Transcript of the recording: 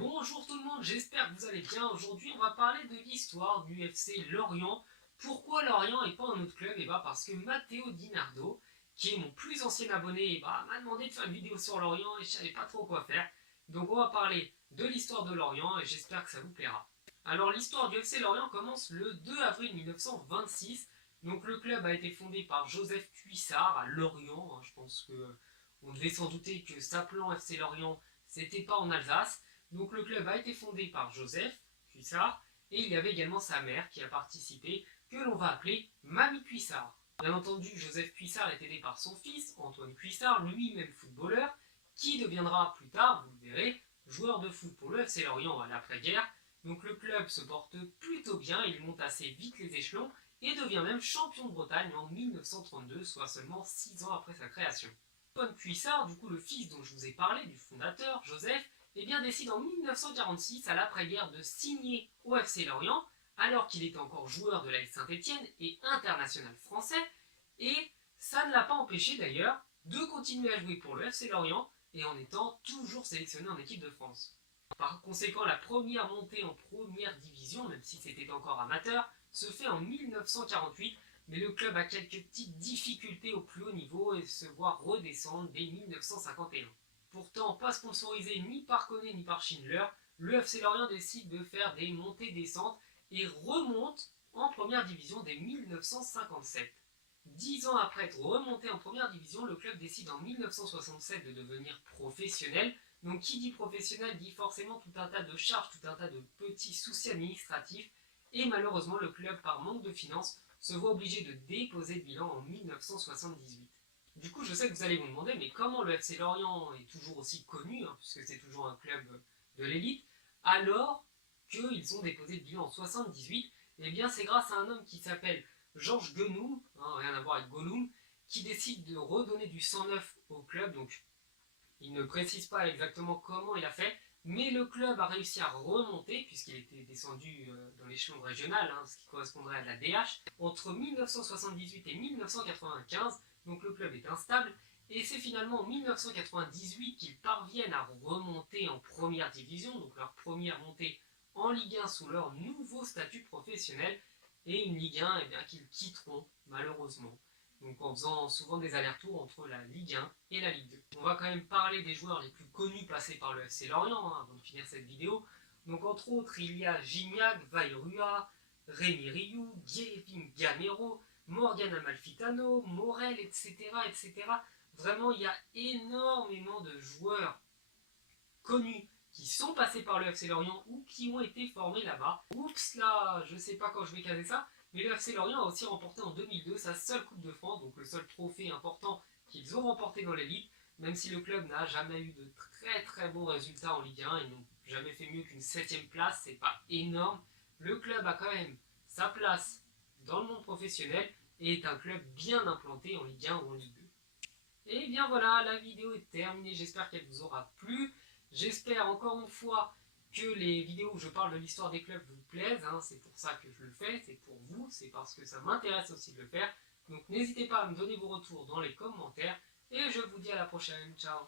Bonjour tout le monde, j'espère que vous allez bien. Aujourd'hui, on va parler de l'histoire du FC Lorient. Pourquoi Lorient et pas un autre club? Parce que Matteo Di Nardo, qui est mon plus ancien abonné, m'a demandé de faire une vidéo sur Lorient et je savais pas trop quoi faire. Donc on va parler de l'histoire de Lorient et j'espère que ça vous plaira. Alors l'histoire du FC Lorient commence le 2 avril 1926. Donc le club a été fondé par Joseph Cuissard à Lorient. Je pense que on devait s'en douter que s'appelant FC Lorient, c'était pas en Alsace. Donc le club a été fondé par Joseph Cuissard et il y avait également sa mère qui a participé, que l'on va appeler Mamie Cuissard. Bien entendu, Joseph Cuissard est aidé par son fils, Antoine Cuissard, lui-même footballeur, qui deviendra plus tard, vous le verrez, joueur de foot pour le FC Lorient à l'après-guerre. Donc le club se porte plutôt bien, il monte assez vite les échelons et devient même champion de Bretagne en 1932, soit seulement 6 ans après sa création. Antoine Cuissard, du coup le fils dont je vous ai parlé, du fondateur, Joseph, décide en 1946, à l'après-guerre, de signer au FC Lorient, alors qu'il était encore joueur de l'AS Saint-Etienne et international français, et ça ne l'a pas empêché d'ailleurs de continuer à jouer pour le FC Lorient et en étant toujours sélectionné en équipe de France. Par conséquent, la première montée en première division, même si c'était encore amateur, se fait en 1948, mais le club a quelques petites difficultés au plus haut niveau et se voit redescendre dès 1951. Pourtant, pas sponsorisé ni par Koné ni par Schindler, le FC Lorient décide de faire des montées-descentes et remonte en première division dès 1957. 10 ans après être remonté en première division, le club décide en 1967 de devenir professionnel. Donc qui dit professionnel dit forcément tout un tas de charges, tout un tas de petits soucis administratifs. Et malheureusement, le club, par manque de finances, se voit obligé de déposer le bilan en 1978. Du coup, je sais que vous allez vous demander, mais comment le FC Lorient est toujours aussi connu, puisque c'est toujours un club de l'élite, alors qu'ils ont déposé le bilan en 78. Eh bien, c'est grâce à un homme qui s'appelle Georges Genoum, rien à voir avec Gollum, qui décide de redonner du sang neuf au club. Donc, il ne précise pas exactement comment il a fait, mais le club a réussi à remonter, puisqu'il était descendu dans l'échelon régional, ce qui correspondrait à la DH, entre 1978 et 1995. Donc le club est instable, et c'est finalement en 1998 qu'ils parviennent à remonter en première division, donc leur première montée en Ligue 1 sous leur nouveau statut professionnel, et une Ligue 1 qu'ils quitteront malheureusement, donc en faisant souvent des allers-retours entre la Ligue 1 et la Ligue 2. On va quand même parler des joueurs les plus connus passés par le FC Lorient avant de finir cette vidéo. Donc entre autres, il y a Gignac, Vairua, Rémi Rioux, Kevin Gamero, Morgan Amalfitano, Morel, etc., etc. Vraiment, il y a énormément de joueurs connus qui sont passés par le FC Lorient ou qui ont été formés là-bas. Oups là, je sais pas quand je vais caser ça, mais le FC Lorient a aussi remporté en 2002 sa seule Coupe de France, donc le seul trophée important qu'ils ont remporté dans l'élite, même si le club n'a jamais eu de très très bons résultats en Ligue 1, ils n'ont jamais fait mieux qu'une 7ème place, c'est pas énorme. Le club a quand même sa place dans le monde professionnel et est un club bien implanté en Ligue 1 ou en Ligue 2. Et bien voilà, la vidéo est terminée, j'espère qu'elle vous aura plu. J'espère encore une fois que les vidéos où je parle de l'histoire des clubs vous plaisent, c'est pour ça que je le fais, c'est pour vous, c'est parce que ça m'intéresse aussi de le faire. Donc n'hésitez pas à me donner vos retours dans les commentaires, et je vous dis à la prochaine, ciao.